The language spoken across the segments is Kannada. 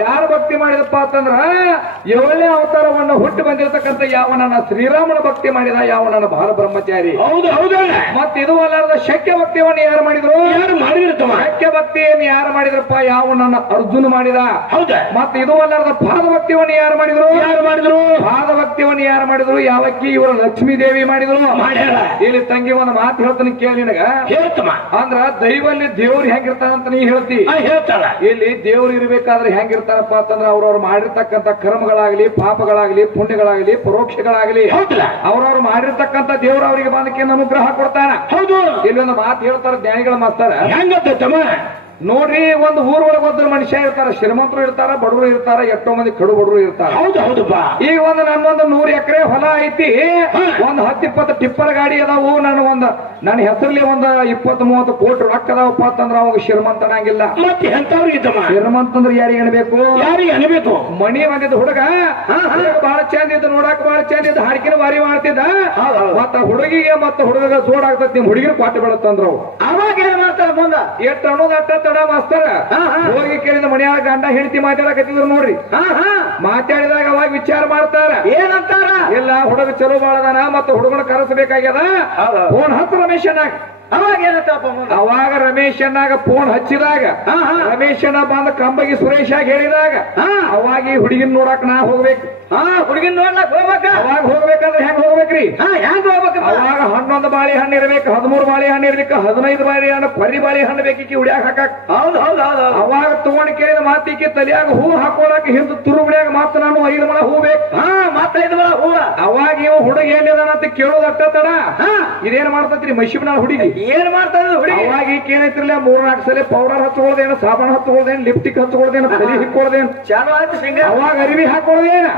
ಯಾರು ಭಕ್ತಿ ಮಾಡಿದಪ್ಪ ಅಂತಂದ್ರ ಏಳನೇ ಅವತಾರವನ್ನು ಹುಟ್ಟು ಬಂದಿರತಕ್ಕಂತ ಯಾವನನ್ನ ಶ್ರೀರಾಮನ ಭಕ್ತಿ ಮಾಡಿದ ಯಾವನನ್ನ ಬಾಲ ಬ್ರಹ್ಮಚಾರಿ. ಹೌದು ಹೌದಲ್ಲ ಮತ್ ಇದು ಅಲ್ಲಾರದ ಶಕ್ಯ ಭಕ್ತಿಯನ್ನು ಯಾರು ಮಾಡಿದ್ರು? ಯಾರು ಮಾಡಿರ್ತವ ಶಕ್ಯ ಭಕ್ತಿಯನ್ನು ಯಾರು ಮಾಡಿದ್ರಪ್ಪ? ಯಾವನನ್ನ ಅರ್ಜುನ ಮಾಡಿದ. ಹೌದಾ. ಮತ್ ಇದು ಅಲ್ಲಾರದ ಪಾದ ಭಕ್ತಿಯನ್ನು ಯಾರು ಮಾಡಿದ್ರು? ಯಾರು ಮಾಡಿದ್ರು? ಪಾದ ಭಕ್ತಿಯನ್ನು ಯಾರು ಮಾಡಿದ್ರು? ಯಾವಕ್ಕಿ ಇವರು ಲಕ್ಷ್ಮೀ ದೇವಿ ಮಾಡಿದ್ರು? ಇಲ್ಲಿ ತಂಗಿ ಒಂದು ಮಾತು ಹೇಳ್ತಾನೆ ಕೇಳಿ ನಿನಗ. ಅಂದ್ರ ದೈವಲ್ಲಿ ದೇವ್ರು ಹೆಂಗಿರ್ತಾನಂತ ನೀ ಹೇಳ್ತಿ. ಆ, ಹೇಳ್ತಾಳ ಇಲ್ಲಿ ದೇವ್ರು ಇರ್ಬೇಕಾದ್ರೆ ಹೆಂಗಿರ್ತಾರಪ್ಪ ಅಂತಂದ್ರೆ ಅವ್ರವ್ರು ಮಾಡಿರ್ತಕ್ಕಂಥ ಕರ್ಮಗಳಾಗ್ಲಿ ಪಾಪಗಳಾಗ್ಲಿ ಪುಣ್ಯಗಳಾಗ್ಲಿ ಪರೋಕ್ಷಗಳಾಗ್ಲಿ ಅವ್ರವ್ರು ಮಾಡಿರ್ತಕ್ಕಂಥ ದೇವರು ಅವರಿಗೆ ಬಂದಕ್ಕೆ ಅನುಗ್ರಹ ಕೊಡ್ತಾನ. ಹೌದು. ಇಲ್ಲೊಂದು ಮಾತು ಹೇಳ್ತಾರೆ ಜ್ಞಾನಿಗಳ ಮಾಸ್ತಾರ. ಹೆಂಗತ್ತ ತಮ್ಮ? ನೋಡ್ರಿ ಒಂದು ಊರೊಳಗೆ ಒಂದ್ರ ಮನುಷ್ಯ ಇರ್ತಾರ ಶ್ರೀಮಂತರು ಇರ್ತಾರ ಬಡವರು ಇರ್ತಾರ ಎಷ್ಟೋ ಮಂದಿ ಕಡು ಬಡವರು ಇರ್ತಾರ. ಹೌದು ಹೌದಪ್ಪ ಈಗ ಒಂದು ನನ್ನೊಂದು ನೂರ್ ಎಕರೆ ಹೊಲ ಐತಿ ಒಂದ್ ಹತ್ತು ಇಪ್ಪತ್ತು ಟಿಪ್ಪರ್ ಗಾಡಿ ಅದಾವು ನಾನು ಒಂದ್ ನನ್ನ ಹೆಸರಲ್ಲಿ ಒಂದ್ ಇಪ್ಪತ್ ಮೂವತ್ತು ಕೋಟಿ ರೊಕ್ಕ ಅದಾವಪ್ಪ ಅಂತಂದ್ರ ಅವಾಗ ಶ್ರೀಮಂತನಾಗಿಲ್ಲ ಮತ್ತೆ ಶ್ರೀಮಂತ ಅಂದ್ರೆ ಯಾರಿಗೆ ಅನ್ಬೇಕು? ಯಾರಿಗೆ ಅನ್ಬೇಕು? ಮಣಿ ಬಂದಿದ್ದ ಹುಡುಗ? ಬಹಳ ಚಂದ ಇದ್ದು ನೋಡಕ್ ಬಹಳ ಚಂದ ಇದ್ದು ಹಾಡಿಕಿನ ವಾರಿ ಮಾಡ್ತಿದ್ದ. ಮತ್ತ ಹುಡುಗಿಗೆ ಮತ್ತ ಹುಡುಗ ಜೋಡ್ ಆಗ್ತದ ನಿಮ್ ಹುಡುಗಿನ ಕ್ವಾಟ ಬೆಳತ್ತಂದ್ರ ಅವು. ಅವಾಗ ಏನ್ ಮಾಡ್ತಾರ ಮುಂದ? ಎಷ್ಟು ಅನ್ನೋದು ಅಟ್ಟ ತಡ ಮಾಸ್ತರ. ಹಾ, ಹಾ. ಹೋಗಿ ಕೇಳಿದ ಮನೆಯಾಗ ಗಂಡ ಹೆಂಡತಿ ಮಾತಾಡಕತ್ತಿದ್ರು ನೋಡ್ರಿ. ಹಾ ಹಾ. ಮಾತಾಡಿದಾಗ ಅವಾಗ ವಿಚಾರ ಮಾಡ್ತಾರ. ಏನಂತಾರ? ಎಲ್ಲ ಹುಡುಗ ಚಲೋ ಮಾಡದಾನ ಮತ್ತ ಹುಡುಗನ ಕರೆಸಬೇಕಾಗ್ಯದ. ಫೋನ್ ಹತ್ತು ರಮೇಶ್ ಅನ್ನಾಗ ಅವಾಗ ಏನಂತಪ್ಪ ಮುಂದ ಅವಾಗ ರಮೇಶ್ ಅನ್ನಾಗ ಫೋನ್ ಹಚ್ಚಿದಾಗ ಹಾ, ಹಾ. ರಮೇಶ್ ಅಣ್ಣ ಬಂದ ಕಂಬಗಿ ಸುರೇಶ್ ಆಗಿ ಹೇಳಿದಾಗ ಹಾ. ಅವಾಗ ಈ ಹುಡುಗಿನ ನೋಡಕ್ ನಾ ಹೋಗ್ಬೇಕು. ಹಾ ಹುಡುಗಿನ ನೋಡ್ಲಕ್ ಹೋಗ್ಬೇಕ? ಅವಾಗ ಹೋಗ್ಬೇಕಾದ್ರೆ ಹೆಂಗ್ ಹೋಗ್ಬೇಕ್ರಿ? ಹಾ ಹೆಂಗ್ ಹೋಗ್ಬೇಕು ಅವಾಗ ಹನ್ನೊಂದು ಬಾಳೆ ಹಣ್ಣು ಇರ್ಬೇಕು ಹದಿಮೂರು ಬಾಳೆ ಹಣ್ಣು ಇರ್ಬೇಕು ಹದಿನೈದು ಬಾಳೆ ಹಣ್ಣು ಪರಿ ಬಾಳೆ ಹಣ್ಣು ಬೇಕಿಕ್ಕಿ ಹುಡ್ಯಾಕ ಹಾಕಾಕ. ಹೌದು ಹೌದು ಹೌದು ಅವಾಗ ತಗೊಂಡ್ ಕೇಳಿದ ಮಾತಿಗೆ ತಲಿಯಾಗ ಹೂ ಹಾಕೊಳಕ್ ಹಿಂದ ತುರುಗುಡಿಯಾಗ ಮಾತ್ರ ನಾನು ಐದು ಮಳ ಹೂ ಬೇಕು. ಹಾ ಮಾತ್ರ ಐದು ಮಳ ಹೂವ ಅವಾಗ ಇವ ಹುಡುಗ ಏನಿದಾನ ಅಂತ ಕೇಳೋದಟ್ಟ ತಡ ಹಾ. ಇದೇನ್ ಮಾಡ್ತೈತ್ರಿ ಮಶಿಬನ ಹುಡುಗಿ? ಏನ್ ಮಾಡ್ತಾ ಇದ್ರು ಹುಡುಗಿ? ಅವಾಗ ಈಕ ಮೂರ್ ನಾಲ್ಕು ಸಲ ಪೌಡರ್ ಹತ್ಕೊಳ್ದೇನ ಸಾಬಾನ್ ಹತ್ಕೊಳ್ದೇನ್ ಲಿಪ್ಟಿಕ್ ಹಚ್ಕೊಳ್ದೇನ ತಲೆ ಹಿಕ್ಕೊಳ್ದೇನ್. ಚಾಲು ಆಯ್ತು ಸಿಂಗ. ಅವಾಗ ಅರಿವಿ ಹಾಕೊಳ್ದೇನ?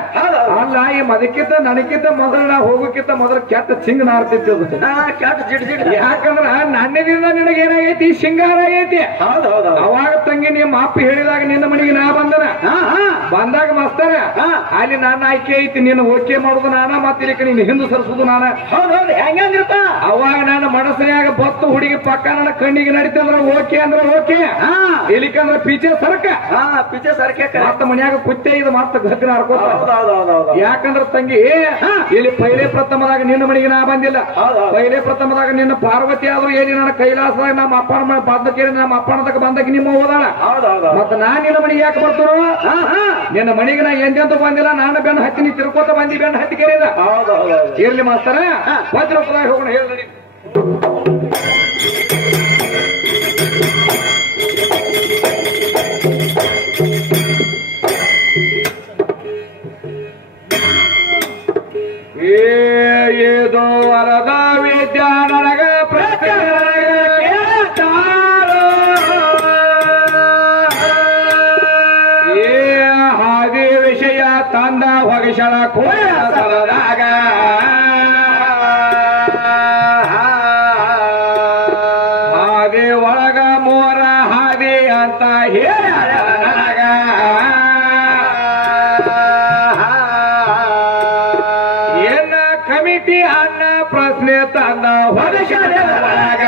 ಅಲ್ಲ ಈ ಮದಕ್ಕಿಂತ ನನಗಿಂತ ಮೊದಲು ನಾ ಹೋಗೋಕ್ಕಿಂತ ಮೊದಲು ಕೆಟ್ಟ ಸಿಂಗ್ ನಾರ್ತಿತ್ತು ಅದು. ಕೆಟ್ಟ ಜಿಡ್ ಜಿಡ್. ಯಾಕಂದ್ರ ನನ್ನಿಂದ ನಿನಗೆ ಏನಾಗೈತಿ ಸಿಂಗಾರ ಆಗೈತಿ ಅವಾಗ ತಂಗಿ ನಿಮ್ಮ ಅಪ್ಪ ಹೇಳಿದಾಗ ನಿನ್ನ ಮನೆಗೆ ನಾ ಬಂದನ? ಹಾ ಹಾ. ಬಂದಾಗ ಮಸ್ತಾರ ಹಾ. ಅಲ್ಲಿ ನನ್ನ ಆಯ್ಕೆ ಐತಿ ನೀನು ಓಕೆ ಮಾಡುದು ನಾನ ಮತ್ತಿಲಿಕ್ಕೆ ನೀನು ಹಿಂದೆ ಸರಿಸುದು ನಾನ? ಹೆಂಗಿರ್ತ ಅವಾಗ ನನ್ನ ಮನಸ್ಸಿನಾಗ ಬತ್ತು ಹುಡುಗಿ ಪಕ್ಕ ನನ್ನ ಕಣ್ಣಿಗೆ ನಡೀತಂದ್ರ ಓಕೆ ಅಂದ್ರ ಓಕೆ. ಹಾ. ಇಲ್ಲಿಕಂದ್ರ ಪೀಚೆ ಸರಕ. ಹಾ ಪಿಚೆ ಸರಕೆ ಮತ್ತ ಮನ್ಯಾಗ ಕುತ್ತೆ ಇದು ಮತ್ತ ಗಗ್ನ ಹರ್ಕೋತ. ಯಾಕಂದ್ರ ತಂಗಿ. ಇಲ್ಲಿ ಪೈಲೆ ಪ್ರಥಮದಾಗ ನಿನ್ನ ಮನೆಗೆ ನಾ ಬಂದಿಲ್ಲ. ಪೈಲೆ ಪ್ರಥಮದಾಗ ನಿನ್ನ ಪಾರ್ವತಿ ಆದ್ರೂ ಏನಿ ನನ್ನ ಕೈಲಾಸದಾಗ ನಮ್ಮ ಅಪ್ಪನ ಮನೆ ಬಂದ ಕೇಳಿ ನಮ್ಮ ಅಪ್ಪನದಾಗ ಬಂದಕ್ಕೆ ನಿಮ್ಮ ಹೋದಾಳ ಹೌದು ಹೌದು ಮತ್ತ ನಾ ನಿನ್ನ ಮನೆಗೆ ಯಾಕೆ ಬರ್ತಾರೋ ನಿನ್ನ ಮನೆಗೆ ನಾ ಎಂದೆಂತ ಬಂದಿಲ್ಲ. ನಾನು ಬೆನ್ನ ಹತ್ತಿ ನೀ ತಿರ್ಕೋತ ಬಂದಿ ಬೆನ್ನ ಹತ್ತಿ ಹೌದು ಇರ್ಲಿ ಮಾಸ್ತರ. ವಜ್ರಪದಾಗ ಹೋಗೋಣ ಹೇಳಿ ಏದೋ ವರದ para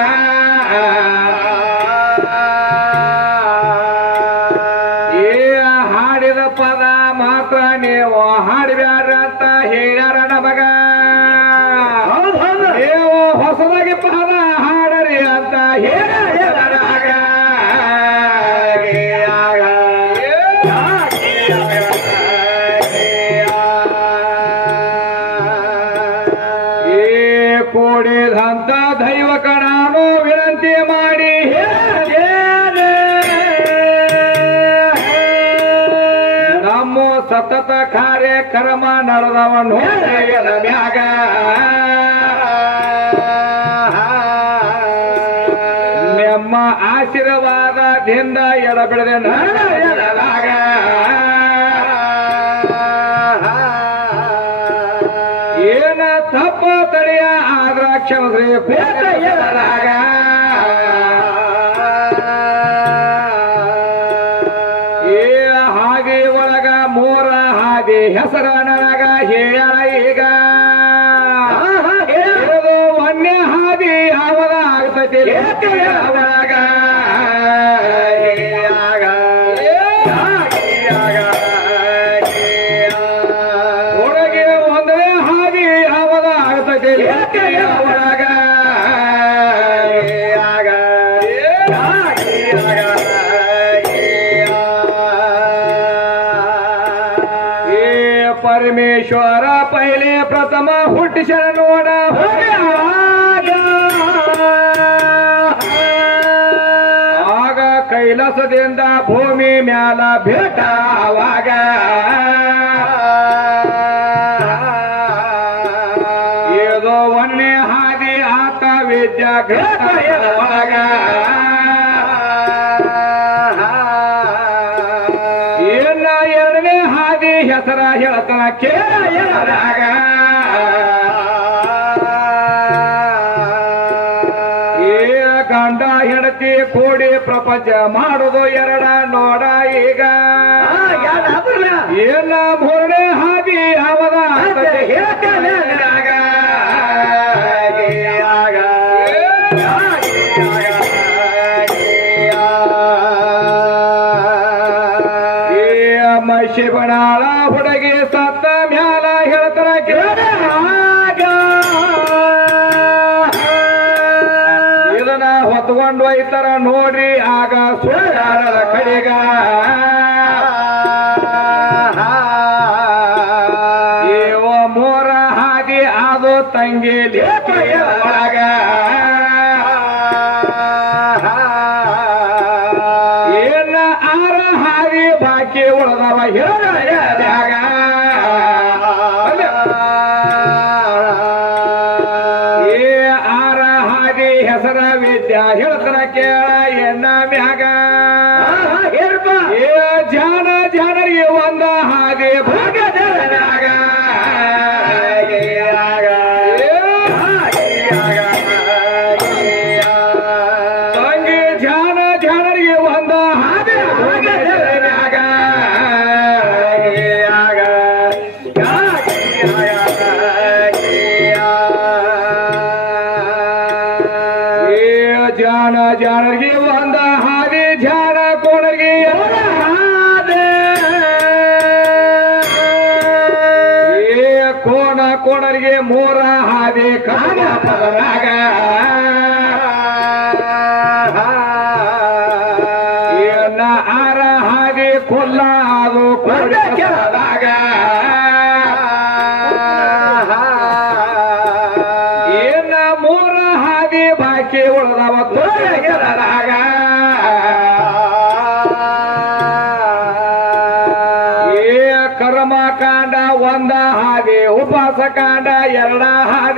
ಸತತ ಕಾರ್ಯಕ್ರಮ ನಡೆದವನು ಮ್ಯಾಗ. ನಿಮ್ಮ ಆಶೀರ್ವಾದದಿಂದ ಎಡಬಿಡದೆ ஏற்கனவே ದಿಂದ ಭೂಮಿ ಮ್ಯಾಲ ಭೇಟಾವಾಗ ಇದು ಒಳ್ಳೆ ಹಾದಿ ಆತ ವಿದ್ಯಾಗ ಪಜ ಮಾಡುದು ಎರಡ ನೋಡ ಈಗ. ಏನ ಮೂರನೇ ಹಾದಿ ಅವದ ಶಿವನಾಳ. ಬಾಕಿ ಉಳದವ ತೋರಗಿರರಾಗ ಏ ಕರ್ಮ ಕಾಂಡ ಒಂದ ಹಾಗೆ ಉಪಾಸ ಕಾಂಡ ಎರಡ ಹಾಗೆ.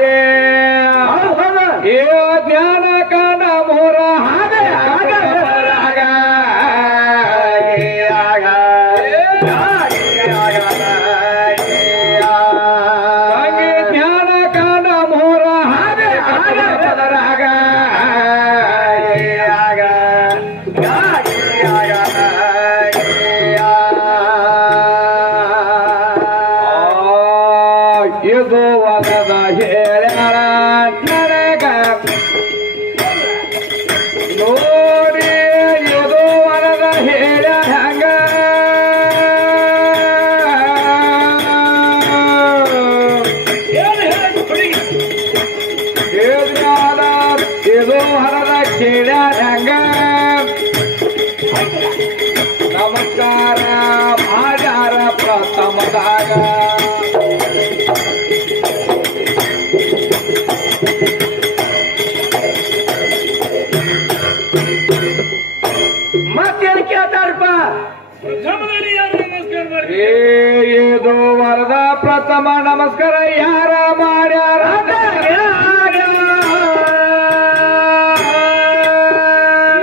ನಮಸ್ಕಾರ ಯಾರ ಮಾಡ್ಯಾರ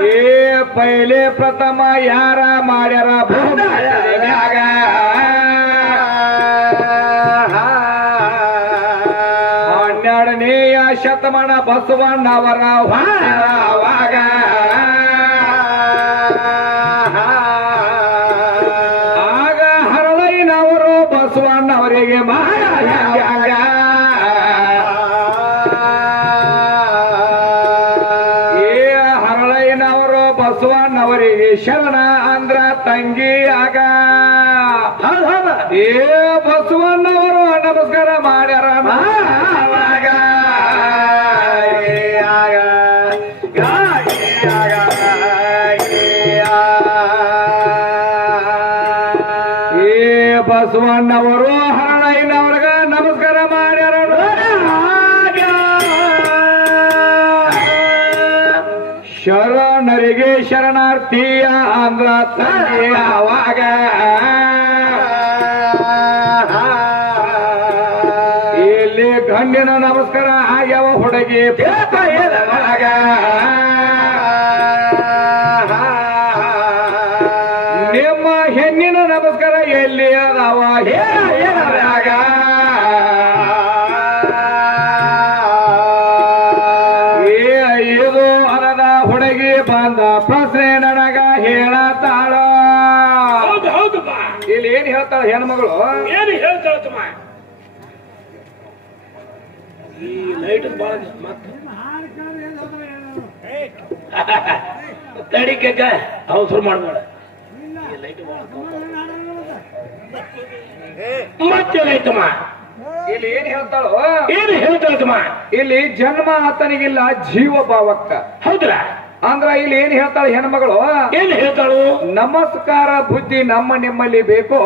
ಏ ಪೈಲೆ ಪ್ರಥಮ ಯಾರ ಮಾಡ್ಯಾರ ಹನ್ನೆರಡನೇಯ ಶತಮಾನ ಬಸವಣ್ಣವರ ವಾಗ ಶರಣ ಅಂದ್ರ ತಂಗಿ ಆಗ. ಏ ಬಸವಣ್ಣವರು ನಮಸ್ಕಾರ ಮಾಡ್ಯಾರ. ಏ ಬಸವಣ್ಣವರು ಶರಣರಿಗೆ ಶರಣಾರ್ಥಿಯ ಅಂದ್ರ ಅವಾಗ ಇಲ್ಲಿ ಗಂಡಿನ ನಮಸ್ಕಾರ ಆಗ್ಯಾವ ಹುಡುಗಿ. ಬಂದ ಪ್ರಶ್ನೆ ನನಗ ಹೇಳತಾಳ. ಹೌದು ಹೌದು ಇಲ್ಲಿ ಏನ್ ಹೇಳ್ತಾಳ ಹೆಣ್ಮಗಳು? ಏನು ಹೇಳ್ತಾಳ ತಮ್ಮ? ಈ ಲೈಟ್ ಬಾಳ ಮತ್ತೆ ತಡಿ ಕಕ್ಕ ಅವಸರ ಮಾಡ್ಬೇಡ. ಈ ಲೈಟ್ ಬಾಳ ಮತ್ತೇನಾಯ್ತಮ್ಮ ಇಲ್ಲಿ ಏನ್ ಹೇಳ್ತಾಳೋ? ಏನ್ ಹೇಳ್ತಾಳ ತಮ್ಮ? ಇಲ್ಲಿ ಜನ್ಮ ಆತನಿಗಿಲ್ಲ ಜೀವ ಭಾವಕ್ಕ ಹೌದ್ರ ಅಂದ್ರ ಇಲ್ಲಿ ಏನ್ ಹೇಳ್ತಾಳೆ ಹೆಣ್ಮಗಳು? ಏನ್ ಹೇಳ್ತಾಳು? ನಮಸ್ಕಾರ ಬುದ್ಧಿ ನಮ್ಮ ನಿಮ್ಮಲ್ಲಿ ಬೇಕು.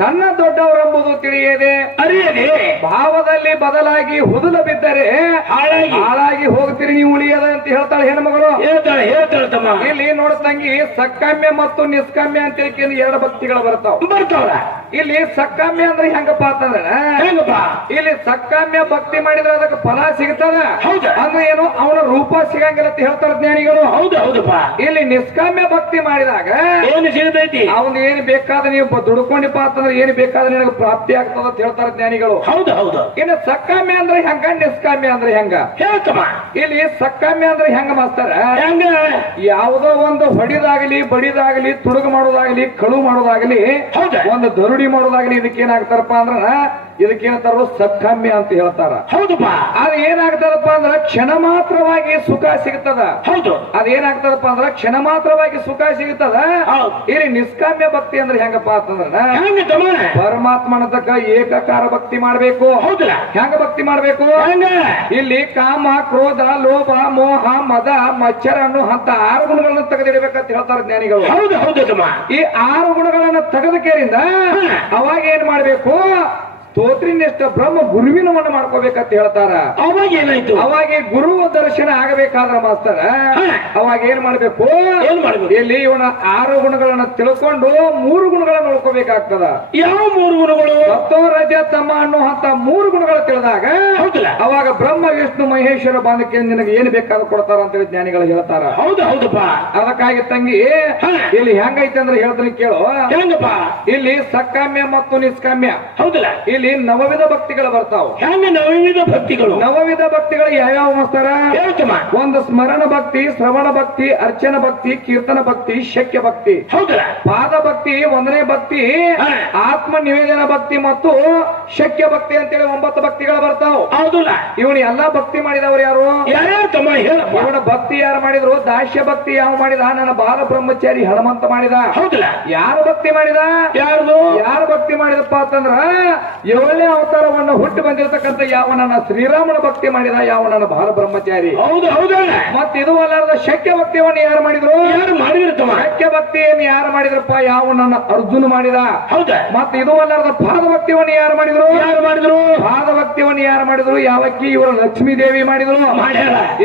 ಸಣ್ಣ ದೊಡ್ಡವರೆಂಬುದು ತಿಳಿಯದೆ. ಅರಿಯದೆ ಭಾವದಲ್ಲಿ ಬದಲಾಗಿ ಹುದುಲ ಬಿದ್ದರೆ ಹಾಳಾಗಿ. ಹಾಳಾಗಿ ಹೋಗ್ತೀರಿ ನೀವು ಉಳಿಯದ ಅಂತ ಹೇಳ್ತಾಳೆ ಹೆಣ್ಮಗಳು. ಹೇಳ್ತಾಳೆ ಹೇಳ್ತಾಳೆ ತಮ್ಮ. ಇಲ್ಲಿ ನೋಡ ತಂಗಿ ಸಕ್ಕಾಮ್ಯ ಮತ್ತು ನಿಷ್ಕಮ್ಯ ಅಂತ ಹೇಳಿ ಎರಡು ಭಕ್ತಿಗಳು ಬರ್ತಾವ ಬರ್ತಾವ ಇಲ್ಲಿ ಸಕ್ಕಾಮ್ಯ ಅಂದ್ರೆ ಹೆಂಗಪ್ಪ ಅಂತಂದ್ರೆ ಇಲ್ಲಿ ಸಕ್ಕಾಮ್ಯ ಭಕ್ತಿ ಮಾಡಿದ್ರೆ ಅದಕ್ಕೆ ಫಲ ಸಿಗ್ತದ. ಹೌದಾ? ಅಂದ್ರೆ ಏನು ಅವನ ರೂಪ ಸಿಗಂಗಿಲ್ಲ ಅಂತ ಹೇಳ್ತಾರೆ ಜ್ಞಾನಿಗಳು? ಹೌದು ಹೌದಪ್ಪ. ಇಲ್ಲಿ ನಿಷ್ಕಾಮ್ಯ ಭಕ್ತಿ ಮಾಡಿದಾಗ ಏನು ಸಿಗತೈತಿ ಅವನ್ ಏನ್ ಬೇಕಾದ್ರೆ ನೀವು ದುಡ್ಕೊಂಡಿಪ್ಪ ಅಂತಂದ್ರೆ ಏನ್ ಬೇಕಾದ್ರೆ ನಿನಗೆ ಪ್ರಾಪ್ತಿ ಆಗ್ತದ ಅಂತ ಹೇಳ್ತಾರೆ ಜ್ಞಾನಿಗಳು. ಹೌದು ಹೌದು. ಇನ್ನು ಸಕ್ಕಾಮ್ಯ ಅಂದ್ರೆ ಹೆಂಗ? ನಿಷ್ಕಾಮ್ಯ ಅಂದ್ರೆ ಹೆಂಗ? ಹೇಳ್ತಮ್ಮ ಇಲ್ಲಿ ಸಕ್ಕಾಮ್ಯ ಅಂದ್ರೆ ಹೆಂಗ ಮಾಸ್ತಾರ? ಹೆಂಗ? ಯಾವುದೋ ಒಂದು ಹೊಡಿದಾಗಲಿ ಬಡಿದಾಗಲಿ ತುಡುಗು ಮಾಡೋದಾಗ್ಲಿ ಕಳು ಮಾಡೋದಾಗ್ಲಿ ಹೌದಾ? ಒಂದು ದರುಡಿ ಮಾಡೋದಾಗ್ಲಿ ಇದಕ್ಕೆ ಏನಾಗ್ತಾರಪ್ಪ ಅಂದ್ರ ಇದಕ್ಕೇನಂತಾರ ಸಕ್ಕಾಮ್ಯ ಅಂತ ಹೇಳ್ತಾರ. ಹೌದು ಅದು ಏನಾಗ್ತದಪ್ಪ ಅಂದ್ರ ಕ್ಷಣ ಮಾತ್ರವಾಗಿ ಸುಖ ಸಿಗ್ತದ. ಹೌದು. ಅದೇನಾಗ್ತದಪ್ಪ ಅಂದ್ರ ಕ್ಷಣ ಮಾತ್ರವಾಗಿ ಸುಖ ಸಿಗ್ತದ. ಇಲ್ಲಿ ನಿಷ್ಕಾಮ್ಯ ಭಕ್ತಿ ಅಂದ್ರೆ ಹೆಂಗಪ್ಪ ಅಂತಂದ್ರ ಪರಮಾತ್ಮನ ತಕ್ಕ ಏಕಕಾರ ಭಕ್ತಿ ಮಾಡ್ಬೇಕು. ಹೌದಲ್ಲ. ಹೆಂಗ ಭಕ್ತಿ ಮಾಡ್ಬೇಕು? ಇಲ್ಲಿ ಕಾಮ ಕ್ರೋಧ ಲೋಭ ಮೋಹ ಮದ ಮಚ್ಚರ ಅನ್ನೋ ಅಂತ ಆರು ಗುಣಗಳನ್ನ ತೆಗೆದಿಡಬೇಕಂತ ಹೇಳ್ತಾರ ಜ್ಞಾನಿಗಳು. ಹೌದು ಹೌದು ಈ ಆರು ಗುಣಗಳನ್ನ ತೆಗೆದಕೇರಿಂದ ಅವಾಗ ಏನ್ ಮಾಡ್ಬೇಕು? ಸ್ತೋತ್ರಿನಿಷ್ಠ ಬ್ರಹ್ಮ ಗುರುವಿನವನ್ನ ಮಾಡ್ಕೋಬೇಕಂತ ಹೇಳ್ತಾರ. ಅವಾಗ ಏನಾಯ್ತು? ಅವಾಗ ಗುರು ದರ್ಶನ ಆಗಬೇಕಾದ್ರ ಮಾಸ್ತರ ಅವಾಗ ಏನ್ ಮಾಡ್ಬೇಕು? ಏನ್ ಮಾಡ್ಬೇಕು? ಇಲ್ಲಿ ಇವನ ಆರು ಗುಣಗಳನ್ನ ತಿಳ್ಕೊಂಡು ಮೂರು ಗುಣಗಳನ್ನ ಉಳ್ಕೋಬೇಕಾಗ್ತದ ಯಾವ ಮೂರು ಗುಣಗಳು? ಸತ್ತೋ ರಜ ತಮ್ಮ ಅನ್ನುವಂತ ಮೂರು ಗುಣಗಳು ತಿಳಿದಾಗ ಅವಾಗ ಬ್ರಹ್ಮ ವಿಷ್ಣು ಮಹೇಶ್ವರ ಬಾಂಧಕ್ಕೆ ನಿನಗೆ ಏನ್ ಬೇಕಾದ ಕೊಡ್ತಾರ ಅಂತೇಳಿ ಜ್ಞಾನಿಗಳು ಹೇಳ್ತಾರ. ಹೌದು ಹೌದಪ್ಪ. ಅದಕ್ಕಾಗಿ ತಂಗಿ ಇಲ್ಲಿ ಹೆಂಗೈತೆ ಅಂದ್ರೆ ಹೇಳ್ತೀನಿ ಕೇಳು. ಇಲ್ಲಿ ಸಕಾಮ್ಯ ಮತ್ತು ನಿಷ್ಕಾಮ್ಯ. ಹೌದಿಲ್ಲ. ಇಲ್ಲಿ ನವವಿಧ ಭಕ್ತಿಗಳು ಬರ್ತಾವ. ಹೆಂಗ ನವವಿಧ ಭಕ್ತಿಗಳು? ನವವಿಧ ಭಕ್ತಿಗಳು ಯಾವ್ಯಾವ ಮಾಸ್ತಾರ? ಒಂದು ಸ್ಮರಣ ಭಕ್ತಿ ಶ್ರವಣ ಭಕ್ತಿ ಅರ್ಚನ ಭಕ್ತಿ ಕೀರ್ತನ ಭಕ್ತಿ ಶಕ್ಯ ಭಕ್ತಿ. ಪಾದ ಭಕ್ತಿ ಒಂದನೇ ಭಕ್ತಿ ಆತ್ಮ ನಿವೇದನ ಭಕ್ತಿ ಮತ್ತು ಶಕ್ಯ ಭಕ್ತಿ ಅಂತೇಳಿ ಒಂಬತ್ತು ಭಕ್ತಿಗಳು ಬರ್ತಾವ. ಹೌದಲ್ಲ? ಇವನು ಎಲ್ಲಾ ಭಕ್ತಿ ಮಾಡಿದವರು ಯಾರು? ಇವನ ಭಕ್ತಿ ಯಾರು ಮಾಡಿದ್ರು? ದಾಸ್ಯ ಭಕ್ತಿ ಯಾವ ಮಾಡಿದ? ನನ್ನ ಬಾಲ ಬ್ರಹ್ಮಚಾರಿ ಹನುಮಂತ ಮಾಡಿದ. ಯಾರು ಭಕ್ತಿ ಮಾಡಿದ? ಯಾರು ಯಾರು ಭಕ್ತಿ ಮಾಡಿದಪ್ಪ ಅಂತಂದ್ರ ಏಳನೇ ಅವತಾರವನ್ನ ಹುಟ್ಟು ಬಂದಿರತಕ್ಕಂತ ಯಾವನನ್ನ ಶ್ರೀರಾಮನ ಭಕ್ತಿ ಮಾಡಿದ ಯಾವನನ್ನ ಬಾಲ ಬ್ರಹ್ಮಚಾರಿ. ಹೌದು ಹೌದಲ್ಲ ಮತ್ ಇದು ಅಲ್ಲಾರದ ಶಕ್ಯ ಭಕ್ತಿಯನ್ನು ಯಾರು ಮಾಡಿದ್ರು? ಯಾರು ಮಾಡಿರ್ತಮ್ಮ ಶಕ್ಯ ಭಕ್ತಿಯನ್ನು ಯಾರು ಮಾಡಿದ್ರಪ್ಪ? ಯಾವನನ್ನ ಅರ್ಜುನ ಮಾಡಿದ. ಹೌದ? ಮತ್ತೆ ಇದು ಅಲ್ಲಾರದ ಪಾದ ಭಕ್ತಿಯನ್ನು ಯಾರು ಮಾಡಿದ್ರು? ಯಾರು ಮಾಡಿದ್ರು? ಪಾದ ಭಕ್ತಿಯನ್ನು ಯಾರು ಮಾಡಿದ್ರು? ಯಾವಕ್ಕಿ ಇವರು ಲಕ್ಷ್ಮೀ ದೇವಿ ಮಾಡಿದ್ರು?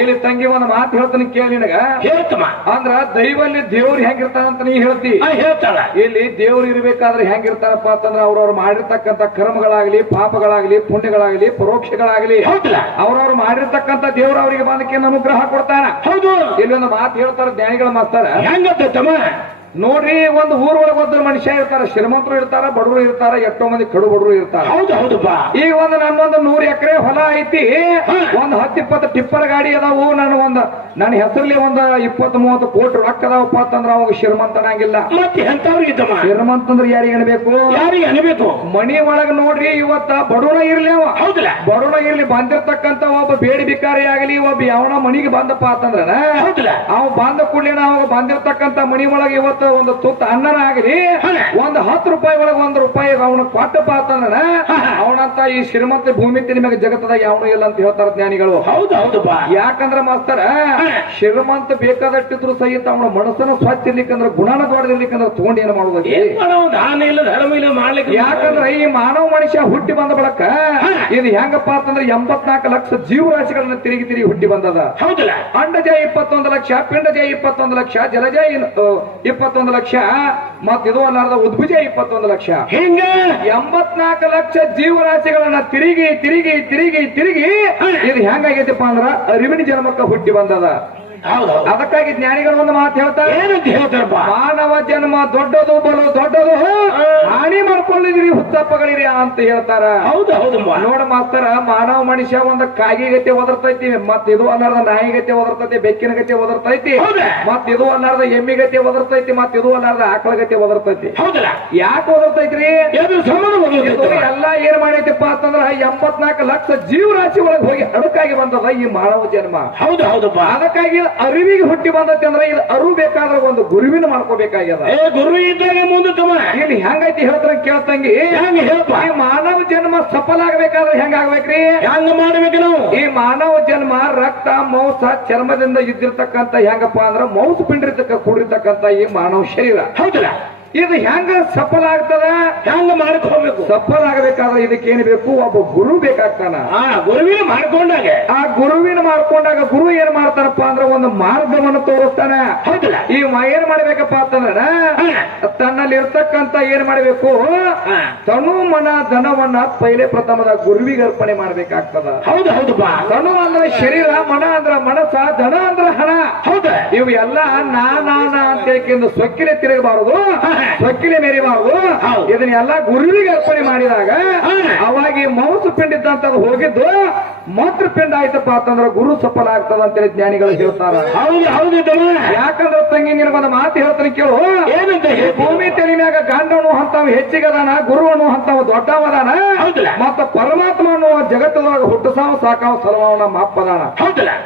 ಇಲ್ಲಿ ತಂಗಿ ಒಂದು ಮಾತು ಹೇಳ್ತಾನೆ ಕೇಳಿ ನಿನಗ. ಹೇಳ್ತಮ್ಮ. ಅಂದ್ರ ದೈವಲ್ಲಿ ದೇವ್ರು ಹೆಂಗಿರ್ತಾನಂತ ನೀ ಹೇಳ್ತಿ. ಹೇಳ್ತಾಳ. ಇಲ್ಲಿ ದೇವ್ರು ಇರ್ಬೇಕಾದ್ರೆ ಹೆಂಗಿರ್ತಾರಪ್ಪ ಅಂತಂದ್ರೆ ಅವ್ರವ್ರು ಮಾಡಿರ್ತಕ್ಕಂಥ ಕರ್ಮಗಳಾಗ್ಲಿ ಪಾಪಗಳಾಗ್ಲಿ ಪುಣ್ಯಗಳಾಗಲಿ ಪರೋಕ್ಷಗಳಾಗಲಿ ಅವರವರು ಮಾಡಿರ್ತಕ್ಕಂಥ ದೇವ್ರ ಅವರಿಗೆ ಬಂದಕ್ಕೆ ಅನುಗ್ರಹ ಕೊಡ್ತಾನ. ಹೌದು. ಇಲ್ಲೊಂದು ಮಾತು ಹೇಳ್ತಾರ ಜ್ಞಾನಿಗಳ ಮಾಸ್ತಾರ. ಹೆಂಗತ್ತ ತಮ್ಮ? ನೋಡ್ರಿ ಒಂದು ಊರೊಳಗೆ ಒಬ್ಬ ಮನುಷ್ಯ ಇರ್ತಾರ ಶ್ರೀಮಂತರು ಇರ್ತಾರ ಬಡವರು ಇರ್ತಾರ ಎಷ್ಟೋ ಮಂದಿ ಕಡು ಬಡವರು ಇರ್ತಾರ. ಹೌದು ಹೌದಪ್ಪ ಈಗ ಒಂದು ನನ್ನೊಂದು ನೂರ್ ಎಕರೆ ಹೊಲ ಐತಿ ಒಂದ್ ಹತ್ತ ಇಪ್ಪತ್ತು ಟಿಪ್ಪರ್ ಗಾಡಿ ಅದಾವು ನಾನು ಒಂದ್ ನನ್ನ ಹೆಸರಲ್ಲಿ ಒಂದ್ ಇಪ್ಪತ್ ಮೂವತ್ತು ಕೋಟಿ ರೊಕ್ಕ ಅದಾವಪ್ಪ ಅಂತಂದ್ರ ಅವಾಗ ಶ್ರೀಮಂತನಾಗಿಲ್ಲ ಮತ್ತೆ ಅಂದ್ರೆ ಯಾರಿಗೆ ಅನ್ಬೇಕು? ಯಾರಿಗೆ ಅನ್ಬೇಕು? ಮನಿ ಒಳಗ ನೋಡ್ರಿ ಇವತ್ತ ಬಡವನ ಇರ್ಲಿ ಅವ. ಹೌದಲ್ಲ? ಬಡವನ ಇರ್ಲಿ ಬಂದಿರ್ತಕ್ಕಂತ ಒಬ್ಬ ಬೇಡಿ ಬಿಕಾರಿ ಆಗಲಿ ಒಬ್ಬ ಯಾವನ ಮನಿಗೆ ಬಂದಪ್ಪ ಅಂತಂದ್ರ ಹೌದಲ್ಲ? ಅವ ಬಂದ ಕೂಡಲೇ ಅವಾಗ ಬಂದಿರ್ತಕ್ಕಂತ ಮನಿ ಒಳಗೆ ಇವತ್ತ ಇವತ್ತ ಒಂದು ತುತ್ತ ಅನ್ನನ ಆಗಲಿ. ಒಂದ್ ಹತ್ತು ರೂಪಾಯಿ ಒಳಗ ಒಂದ್ ರೂಪಾಯಿ ಅವನ ಕೊಟ್ಟಪ್ಪ ಅಂತಂದ್ರ. ಅವನಂತ ಈ ಶ್ರೀಮಂತ ಭೂಮಿ ತಿನ್ಮ್ಯಾಗ ಜಗತ್ತದಾಗ ಯಾವನು ಇಲ್ಲ ಅಂತ ಹೇಳ್ತಾರ ಜ್ಞಾನಿಗಳು. ಹೌದು ಯಾಕಂದ್ರ ಮಾಸ್ತರ ಶ್ರೀಮಂತ ಬೇಕಾದಟ್ಟಿದ್ರು ಸಹಿತ ಅವನ ಮನಸ್ಸನ್ನು ಸ್ವಚ್ಛ ಇರ್ಲಿಕ್ಕಂದ್ರ ಗುಣನ ದೊಡ್ಡದಿರ್ಲಿಕ್ಕಂದ್ರ ತಗೊಂಡ್ ಏನ್ ಯಾಕಂದ್ರೆ ಮಾಡ್ಲಿಕ್ಕೆ ಯಾಕಂದ್ರ ಈ ಮಾನವ ಮನುಷ್ಯ ಹುಟ್ಟಿ ಬಂದ ಬಳಕ. ಇದು ಹೆಂಗಪ್ಪ ಅಂತಂದ್ರೆ ಎಂಬತ್ನಾಲ್ಕು ಲಕ್ಷ ಜೀವರಾಶಿಗಳನ್ನ ತಿರುಗಿ ತಿರುಗಿ ಹುಟ್ಟಿ ಬಂದದ. ಅಂಡಜ ಇಪ್ಪತ್ತೊಂದು ಲಕ್ಷ ಪಿಂಡಜ ಇಪ್ಪತ್ತೊಂದು ಲಕ್ಷ ಜಲಜ ಆ, ಇಪ್ಪತ್ತೊಂದು ಲಕ್ಷ ಮತ್ ಇದು ಅಲ್ಲಾರ್ದ ಉದ್ಭುಜ ಇಪ್ಪತ್ತೊಂದು ಲಕ್ಷ. ಹಿಂಗ? ಎಂಬತ್ನಾಲ್ಕು ಲಕ್ಷ ಜೀವರಾಶಿಗಳನ್ನ ತಿರುಗಿ ತಿರುಗಿ ತಿರುಗಿ ತಿರುಗಿ. ಇದು ಹೆಂಗಾಗೈತಿಪ್ಪ ಅಂದ್ರ ಅರಿವಿನ ಜನ್ಮಕ್ಕ ಹುಟ್ಟಿ ಬಂದದ. ಅದಕ್ಕಾಗಿ ಜ್ಞಾನಿಗಳು ಒಂದು ಮಾತು ಹೇಳ್ತಾರೆ. ಮಾನವ ಜನ್ಮ ದೊಡ್ಡದು ಬಲು ದೊಡ್ಡದು. ಹಾನಿ ಮಾಡ್ಕೊಂಡಿದ್ರಿ ಹುತ್ತಪ್ಪಗಳಿರಿ ಅಂತ ಹೇಳ್ತಾರ. ಹೌದು ಹೌದು ನೋಡ ಮಾಸ್ತರ ಮಾನವ ಮನುಷ್ಯ ಒಂದ ಕಾಗಿ ಗತಿ ಒದರ್ತೈತಿ ಮತ್ ಇದು ಅನ್ನಾರ್ದ ನಾಯಿ ಗತಿ ಒದರ್ತೈತಿ ಬೆಕ್ಕಿನ ಗತಿ ಒದರ್ತೈತಿ? ಮತ್ ಇದು ಅನ್ನಾರ್ದ ಎಮ್ಮಿ ಗತಿ ಒದರ್ತೈತಿ ಮತ್ ಇದು ಅನ್ನಾರ್ದ ಆಕಳ ಗತಿ ಒದರ್ತೈತಿ ಯಾಕೆ ಒದರ್ತೈತ್ರಿ? ಎಲ್ಲಾ ಏನ್ ಮಾಡೈತಿಪ್ಪ ಅಂತಂದ್ರ ಎಂಬತ್ನಾಲ್ಕು ಲಕ್ಷ ಜೀವರಾಶಿ ಒಳಗೆ ಹೋಗಿ ಅಡಕಾಗಿ ಬಂದದ ಈ ಮಾನವ ಜನ್ಮ. ಹೌದು ಹೌದಪ್ಪ. ಅದಕ್ಕಾಗಿ ಇದು ಅರಿವಿಗೆ ಹುಟ್ಟಿ ಬಂದೈತಿ ಅಂದ್ರೆ ಇದು ಅರಿವು ಬೇಕಾದ್ರೆ ಒಂದು ಗುರುವಿನ ಮಾಡ್ಕೋಬೇಕಾಗ್ಯದ. ಏ ಗುರು ಇದ್ದಾಗ ಮುಂದೆ ತಮ್ಮ. ಇಲ್ಲಿ ಹೆಂಗೈತಿ ಹೇಳ್ತಾರ ಕೇಳ್ತಂಗಿ. ಹೆಂಗ ಹೇಳಪ್ಪ. ಈ ಮಾನವ ಜನ್ಮ ಸಫಲ ಆಗ್ಬೇಕಾದ್ರೆ ಹೆಂಗಾಗ್ಬೇಕ್ರಿ? ಹೆಂಗ ಮಾಡ್ಬೇಕು ನಾವು? ಈ ಮಾನವ ಜನ್ಮ ರಕ್ತ ಮೌಸ ಚರ್ಮದಿಂದ ಇದ್ದಿರ್ತಕ್ಕಂತ ಹೆಂಗಪ್ಪ ಅಂದ್ರ ಮೌಸ ಪಿಂಡಿರ್ತಕ್ಕ ಕೂಡಿರ್ತಕ್ಕಂತ ಈ ಮಾನವ ಶರೀರ. ಹೌದಲ್ಲ? ಇದು ಹೆಂಗ ಸಫಲ ಆಗ್ತದ? ಹೆಂಗ ಮಾಡ್ಕೋಬೇಕು ಸಫಲ ಆಗಬೇಕಾದ್ರೆ ಇದಕ್ಕೇನು ಬೇಕು? ಒಬ್ಬ ಗುರು ಬೇಕಾಗ್ತಾನ. ಆ ಗುರುವಿನ ಮಾಡ್ಕೊಂಡಾಗ. ಆ ಗುರುವಿನ ಮಾಡ್ಕೊಂಡಾಗ ಗುರು ಏನ್ ಮಾಡ್ತಾನಪ್ಪ ಅಂದ್ರೆ ಒಂದು ಮಾರ್ಗವನ್ನು ತೋರಿಸ್ತಾನ. ಹೌದಲ್ಲ. ಈ ಏನ್ ಮಾಡ್ಬೇಕಪ್ಪ ಅಂತಂದ್ರ ತನ್ನಲ್ಲಿ ಇರ್ತಕ್ಕಂತ ಏನ್ ಮಾಡ್ಬೇಕು. ತನು ಮನ ಧನವನ್ನ ಪೈಲೆ ಪ್ರಥಮದ ಗುರುವಿಗೆ ಅರ್ಪಣೆ ಮಾಡ್ಬೇಕಾಗ್ತದ. ಹೌದು ಹೌದು ತನು ಅಂದ್ರೆ ಶರೀರ ಮನ ಅಂದ್ರ ಮನಸ್ಸ ಧನ ಅಂದ್ರ ಹಣ. ಹೌದ. ಇವು ಎಲ್ಲ ನಾ ನಾ ಅಂತ ಸ್ವಕ್ಕಿನ ತಿರುಗಬಾರದು. ಮೆರಿಬಾರದು ಹೌದು. ಇದನ್ನೆಲ್ಲ ಗುರುವಿಗೆ ಅರ್ಪಣೆ ಮಾಡಿದಾಗ ಅವಾಗಿ ಈ ಮೌಸ ಪಿಂಡ ಹೋಗಿದ್ದು ಮಂತ್ರ ಪಿಂಡ ಆಯ್ತಪ್ಪ ಅಂತಂದ್ರ ಗುರು ಸಫಲ ಆಗ್ತದ ಅಂತೇಳಿ ಜ್ಞಾನಿಗಳು ಹೇಳ್ತಾರ. ಹೌದು ಹೌದು ಯಾಕಂದ್ರ ತಂಗಿ ನಿನಗೊಂದು ಮಾತು ಹೇಳ್ತಾನೆ ಕೇಳು. ಏನಂತ ಭೂಮಿ ತೆಲಿ ಮ್ಯಾಗ ಗಂಡ ಅಂತಾವ ಹೆಚ್ಚಿಗದಾನ ಗುರು ಅನ್ನು ಅಂತಾವ ದೊಡ್ಡವದಾನ? ಮತ್ತ ಪರಮಾತ್ಮ ಅನ್ನುವ ಜಗತ್ತದೊಳಗ ಹುಟ್ಟಸಾವ ಸಾಕಾವ ಸಲವನ ಮಾಪದಾನ.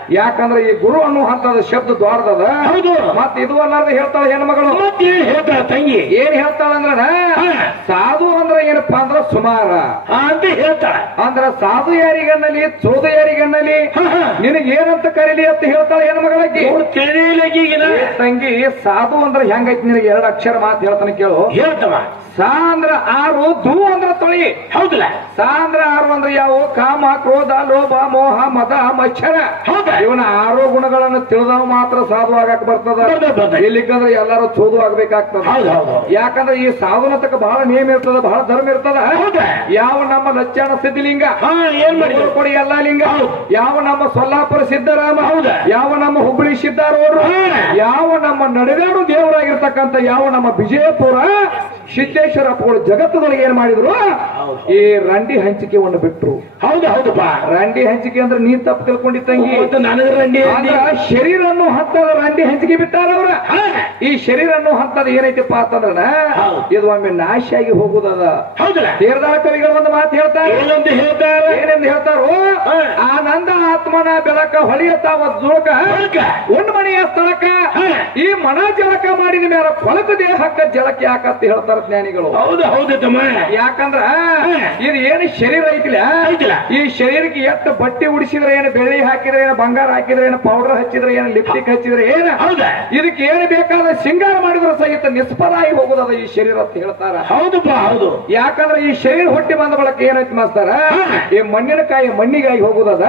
ಯಾಕಂದ್ರ ಈ ಗುರು ಅನ್ನು ಹಂತದ ಶಬ್ದ ದ್ವಾರದದ. ಹೌದು. ಮತ್ ಇದು ಅನ್ನೋದು ಹೇಳ್ತಾಳ ಹೆಣ್ಮಗಳು ತಂಗಿ? ಏನ್ ಹೇಳ್ತಾಳ ಅಂದ್ರ. ಸಾಧು ಅಂದ್ರ ಏನಪ್ಪಾ ಅಂದ್ರ ಸುಮಾರ. ಅಂತ ಹೇಳ್ತಾಳ. ಅಂದ್ರ ಸಾಧು ಯಾರಿಗನ್ನಲಿ? ಚೋದು ಯಾರಿಗನ್ನಲಿ ಹಾ, ಹಾ. ನಿನಗೆ ಏನಂತ ಕರೀಲಿ ಅಂತ ಹೇಳ್ತಾಳೆ ತಿಳಿಯಲಾಗೀಗಿನ ಏ ತಂಗಿ ಸಾಧು ಅಂದ್ರೆ ಹೆಂಗೈತಿ ನಿನಗೆ? ಎರಡು ಅಕ್ಷರ ಮಾತು ಹೇಳ್ತಾನೆ ಕೇಳು. ಹೇಳ್ತವ. ಸಾ ಅಂದ್ರೆ ಆರು ಧೂ ಅಂದ್ರ ತೊಳಿ. ಹೌದಿಲ್ಲ? ಸಾ ಅಂದ್ರ ಆರು ಅಂದ್ರೆ ಯಾವ? ಕಾಮ ಕ್ರೋಧ ಲೋಭ ಮೋಹ ಮದ ಮಚ್ಚರ? ಇವನ ಆರು ಗುಣಗಳನ್ನು ತಿಳಿದವ ಮಾತ್ರ ಸಾಧು ಆಗಕ್ ಬರ್ತದ. ಇಲ್ಲಿಕ್ಕಂದ್ರೆ ಎಲ್ಲರೂ ಚೋದು ಆಗ್ಬೇಕಾಗ್ತದ. ಯಾಕಂದ್ರೆ ಈ ಸಾಧುನತಕ್ಕ ಬಹಳ ನಿಯಮ ಇರ್ತದ ಬಹಳ ಧರ್ಮ ಇರ್ತದ? ಯಾವ ನಮ್ಮ ಲಚ್ಚಾಣ ಸಿದ್ಧಲಿಂಗ? ಹಾ ಏನ್ ಮಾಡಿದ್ರು? ಕೊಡಿ ಎಲ್ಲ ಲಿಂಗ ಯಾವ ನಮ್ಮ ಸೊಲ್ಲಾಪುರ ಸಿದ್ದರಾಮ ಹೌದಾ? ಯಾವ ನಮ್ಮ ಹುಬ್ಬಳ್ಳಿ ಸಿದ್ದಾರೋಡ್ರು ಯಾವ ನಮ್ಮ ನಡೆದಾಡು ದೇವರಾಗಿರ್ತಕ್ಕಂಥ ಯಾವ ನಮ್ಮ ವಿಜಯಪುರ ಸಿದ್ದೇಶ್ವರ ಅಪ್ಪಗಳು ಜಗತ್ತದೊಳಗೆ ಏನ್ ಮಾಡಿದ್ರು? ಈ ರಂಡಿ ಹಂಚಿಕೆ ಒಂದು ಬಿಟ್ರು. ಹೌದು ಹೌದಪ್ಪ. ರಂಡಿ ಹಂಚಿಕೆ ಅಂದ್ರೆ ನೀನ್ ತಪ್ಪು ತಿಳ್ಕೊಂಡಿ ತಂಗಿ. ನನಗ ರಂಡಿ. ಶರೀರ ಅನ್ನು ಹತ್ತದ ರಂಡಿ ಹಂಚಿಕೆ ಬಿಟ್ಟಾರ ಅವ್ರ. ಈ ಶರೀರ ಅನ್ನು ಹತ್ತದ ಏನೈತಿಪ್ಪ ಅಂತಂದ್ರ. ಇದು ಒಮ್ಮೆ ನಾಶಿಯಾಗಿ ಆಗಿ ಹೋಗುದದ ತೀರ್ದಾಳ ಕವಿಗಳು ಒಂದು ಮಾತು ಹೇಳ್ತಾರೆ. ಹೇಳ್ತಾರ? ಏನೆಂದು ಹೇಳ್ತಾರೋ. ಆನಂದ ಆತ್ಮನ ಬೆಳಕ ಹೊಳೆಯತಾವ ಜೋಕ ಹೊಳಕ. ಉಣ್ಮನೆಯ ಸ್ಥಳಕ್ಕ ಈ ಮನ ಜಳಕ ಮಾಡಿದ ಮೇಲೆ ಕೊಳಕ ದೇಹಕ್ಕ ಜಳಕ ಯಾಕಂತ ಹೇಳ್ತಾರ ಜ್ಞಾನಿಗಳು. ಹೌದು ಹೌದು ತಮ್ಮ. ಯಾಕಂದ್ರ ಇದು ಏನು ಶರೀರ ಐತಿಲ್ಲ? ಐತಿಲ್ಲ. ಈ ಶರೀರಕ್ಕೆ ಎತ್ತ ಬಟ್ಟೆ ಉಡಿಸಿದ್ರೆ ಏನು ಬೆಳ್ಳಿ ಹಾಕಿದ್ರೆ ಏನು ಬಂಗಾರ ಹಾಕಿದ್ರೆ ಏನು ಪೌಡರ್ ಹಚ್ಚಿದ್ರೆ ಏನು ಲಿಪ್ಸ್ಟಿಕ್ ಹಚ್ಚಿದ್ರೆ ಏನು? ಹೌದಾ. ಇದಕ್ಕೆ ಏನು ಬೇಕಾದ ಶೃಂಗಾರ ಮಾಡಿದ್ರೆ ಸಹಿತ ಆಗಿ ಹೋಗುದದ ಈ ಶರೀರ ಅಂತ ಹೇಳ್ತಾರ. ಹೌದು ಹೌದು. ಯಾಕಂದ್ರೆ ಈ ಶರೀರ ಹೊಟ್ಟೆ ಬಂದ ಬಳಕ ಏನೈತಿ ಮಾಸ್ತಾರ? ಈ ಮಣ್ಣಿನ ಕಾಯಿ ಮಣ್ಣಿಗಾಗಿ ಹೋಗುದದ?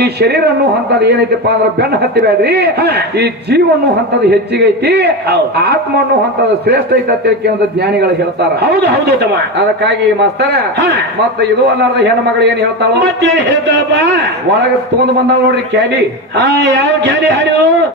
ಈ ಶರೀರ ಅನ್ನೋ ಹಂತದ ಏನೈತಿಪ್ಪ ಅಂದ್ರೆ ಬೆನ್ನ ಹತ್ತಿಬೇಡ್ರಿ ಹಾ. ಈ ಜೀವ ಅನ್ನೋ ಹಂತದ ಹೆಚ್ಚಿಗೆ ಐತಿ ಅನ್ನೋ ಹಂತದ ಶ್ರೇಷ್ಠ ಐತಿ ಅಂತ ಕೇಳಿದ ಜ್ಞಾನಿಗಳು ಹೇಳ್ತಾರ. ಹೌದು ಹೌದು ತಮ್ಮ ಅದಕ್ಕಾಗಿ ಮಾಸ್ತರ ಮತ್ತೆ ಇದು ಇದು ಅಲ್ಲಾರ್ದ ಹೆಣ್ಮಗಳು ಏನ್ ಹೇಳ್ತಾಳ? ಮತ್ತೇನ್ ಹೇಳ್ತಾರಪ್ಪ ಒಳಗ ತಗೊಂಡ್ ಬಂದಾಳ ನೋಡ್ರಿ ಕ್ಯಾಲಿ. ಹಾ ಯಾವ ಕ್ಯಾಲಿ ಹಾಡಿದ್ರು